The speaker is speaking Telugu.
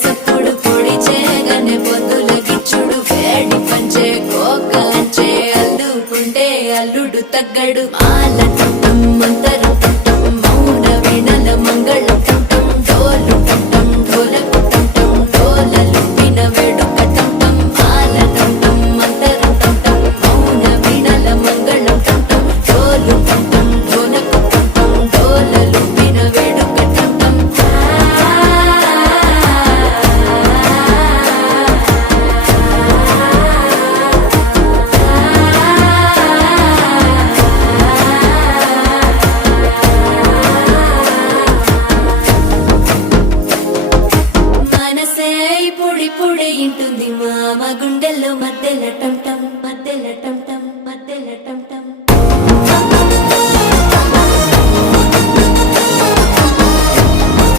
సప్పుడు పొడి చేయగానే పొద్దుల గిచ్చుడు వేడి పంచే కోకలంచే అల్లుకుంటే అల్లుడు తగ్గడు మాల టుట్టం మంతర టుట్టం మౌన వీణల మంగళ టుట్టం డోలు టుట్టం ఢోలకు టుట్టం డోలలు విన వేడుక టుట్టం మాల టుట్టం మంతర టుట్టం మౌన వీణల మంగళ టుట్టం డోలు టుట్టం ఢోలకు టుట్టం డోలలు విన వేడుక టుట్టం మనసే పొడి పొడి ఇంటుంది మామ గుండెల్లో మధ్యలటం